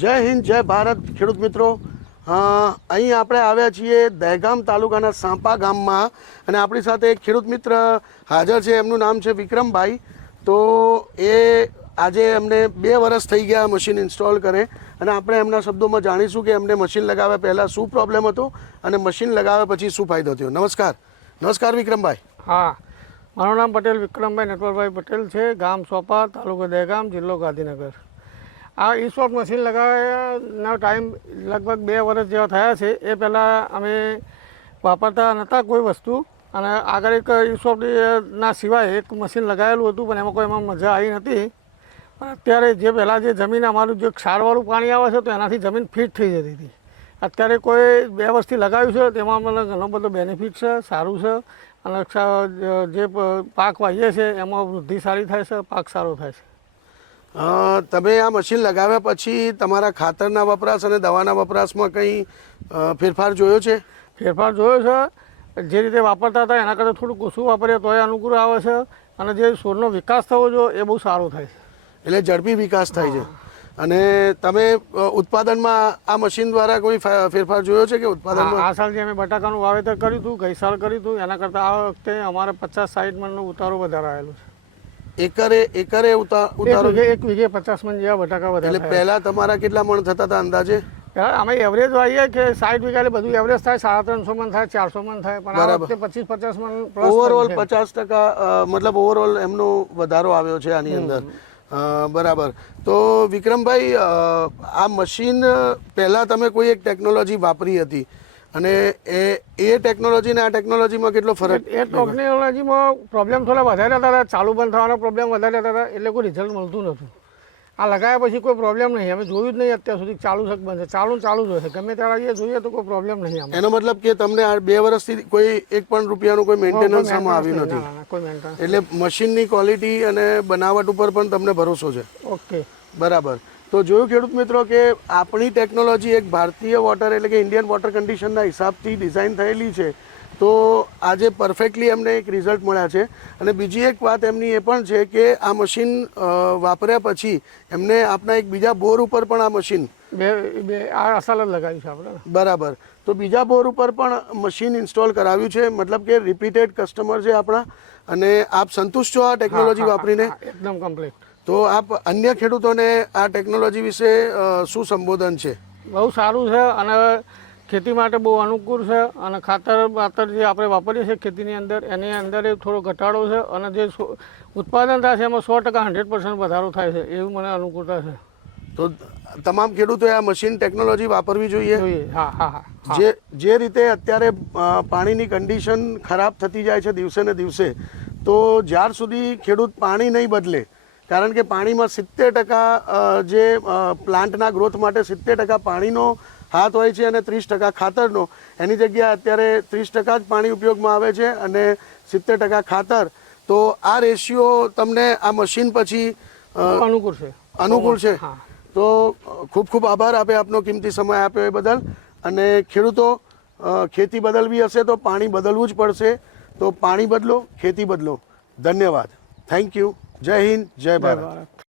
જય હિન્દ, જય ભારત ખેડૂત મિત્રો. અહીં આપણે આવ્યા છીએ દહેગામ તાલુકાના સાંપા ગામમાં અને આપણી સાથે એક ખેડૂત મિત્ર હાજર છે. એમનું નામ છે વિક્રમભાઈ. તો એ આજે એમને 2 વર્ષ થઈ ગયા મશીન ઇન્સ્ટોલ કરે અને આપણે એમના શબ્દોમાં જાણીશું કે એમને મશીન લગાવ્યા પહેલાં શું પ્રોબ્લેમ હતો અને મશીન લગાવ્યા પછી શું ફાયદો થયો. નમસ્કાર વિક્રમભાઈ. હા, મારું નામ પટેલ વિક્રમભાઈ નટવરભાઈ પટેલ છે. ગામ સોપા, તાલુકો દહેગામ, જિલ્લો ગાંધીનગર. આ ઈ-શોપ મશીન લગાવ્યાનો ટાઈમ લગભગ 2 વર્ષ જેવા થયા છે. એ પહેલાં અમે વાપરતા નહોતા કોઈ વસ્તુ અને આગળ એક ઈ-શોપના સિવાય એક મશીન લગાવેલું હતું પણ એમાં મજા આવી નથી. પણ અત્યારે જે પહેલાં જે જમીન અમારું જે ક્ષારવાળું પાણી આવે છે તો એનાથી જમીન ફિટ થઈ જતી હતી. અત્યારે કોઈ 2 વર્ષથી લગાવ્યું છે તેમાં મને ઘણો બધો બેનિફિટ છે, સારું છે અને જે પાક વાવીએ છે એમાં વૃદ્ધિ સારી થાય છે, પાક સારો થાય છે. તમે આ મશીન લગાવ્યા પછી તમારા ખાતરના વપરાશ અને દવાના વપરાશમાં કંઈ ફેરફાર જોયો છે? ફેરફાર જોયો છે. જે રીતે વાપરતા હતા એના કરતાં થોડુંક ઓછું વાપરીએ તોય અનુકૂળ આવે છે અને જે છોડનો વિકાસ થવો જોઈએ એ બહુ સારો થાય છે. એટલે ઝડપી વિકાસ થાય છે. અને તમે ઉત્પાદનમાં આ મશીન દ્વારા કોઈ ફેરફાર જોયો છે કે ઉત્પાદનમાં? આ સાલ જે અમે બટાકાનું વાવેતર કર્યું હતું, ગઈ સાલ કર્યું હતું, એના કરતાં આ વખતે અમારે 50-60 મણનો ઉતારો વધારે આવેલો છે. એકરે ઉતારો? 1 વીઘે 50 મણ જેવા બટાકા વધારે. એટલે પહેલા તમારા કેટલા મણ થતા હતા અંદાજે? અમે એવરેજ વાવીએ કે 60 વીઘા એટલે બધું એવરેજ થાય, 350 મણ થાય, 400 મણ થાય, પણ આ વખતે 25-50 મણ પ્લસ. ઓવરઓલ 50%, મતલબ ઓવરઓલ એમનો વધારો આવ્યો છે આની અંદર. બરાબર. તો વિક્રમભાઈ, આ મશીન પહેલાં તમે કોઈ એક ટેકનોલોજી વાપરી હતી અને એ ટેકનોલોજી ને આ ટેકનોલોજીમાં કેટલો ફરક? એ ટેકનોલોજીમાં પ્રોબ્લેમ થોડા વધારે હતા, ચાલુ બંધ થવાનો પ્રોબ્લેમ વધારે હતા એટલે કોઈ રિઝલ્ટ મળતું નહોતું. આ લગાવ્યા પછી કોઈ પ્રોબ્લેમ નહીં, અમે જોયું જ નહીં અત્યાર સુધી. ચાલુ છે બંધ છે, ચાલુ જ હોય, ગમે ત્યારે જોઈએ તો કોઈ પ્રોબ્લેમ નહીં. એનો મતલબ કે તમને આ 2 વર્ષથી કોઈ 1 પણ રૂપિયાનું કોઈ મેન્ટેનન્સ આમાં આવ્યું નથી. એટલે મશીનની ક્વોલિટી અને બનાવટ ઉપર પણ તમને ભરોસો છે? ઓકે, બરાબર. તો જોયું ખેડૂત મિત્રો કે આપણી ટેકનોલોજી એક ભારતીય વોટર એટલે કે ઇન્ડિયન વોટર કન્ડિશનના હિસાબથી ડિઝાઇન થયેલી છે. તો આજે પરફેક્ટલી એમને એક રિઝલ્ટ મળ્યા છે. અને બીજી એક વાત એમની એ પણ છે કે આ મશીન વાપર્યા પછી એમને આપણા એક બીજા બોર ઉપર પણ આ મશીન આ અસલ જ લગાવ્યું છે આપણે. બરાબર. તો બીજા બોર ઉપર પણ મશીન ઇન્સ્ટોલ કરાવ્યું છે. મતલબ કે રિપીટેડ કસ્ટમર છે આપણા અને આપ સંતુષ્ટ છો આ ટેકનોલોજી વાપરીને? એકદમ કમ્પ્લીટ. તો આપ અન્ય ખેડૂતોને આ ટેકનોલોજી વિશે શું સંબોધન છે? બહુ સારું છે અને ખેતી માટે બહુ અનુકૂળ છે અને ખાતર જે આપણે વાપરીએ છીએ ખેતીની અંદર એની અંદર થોડો ઘટાડો છે અને જે ઉત્પાદન થાય છે એમાં 100% 100% વધારો થાય છે, એવું મને અનુકૂળતા છે. તો તમામ ખેડૂતોએ આ મશીન ટેકનોલોજી વાપરવી જોઈએ. હા. જે રીતે અત્યારે પાણીની કન્ડિશન ખરાબ થતી જાય છે દિવસે ને દિવસે, તો જ્યાર સુધી ખેડૂત પાણી નહીં બદલે, કારણ કે પાણીમાં 70% જે પ્લાન્ટના ગ્રોથ માટે 70% પાણીનો હાથ હોય છે અને 30% ખાતરનો. એની જગ્યાએ અત્યારે 30% જ પાણી ઉપયોગમાં આવે છે અને 70% ખાતર. તો આ રેશિયો તમને આ મશીન પછી અનુકૂળ છે. તો ખૂબ ખૂબ આભાર આપે આપનો કિંમતી સમય આપ્યો એ બદલ. અને ખેડૂતો, ખેતી બદલવી હશે તો પાણી બદલવું જ પડશે. તો પાણી બદલો, ખેતી બદલો. ધન્યવાદ. Thank you. જય હિન્દ, જય ભારત.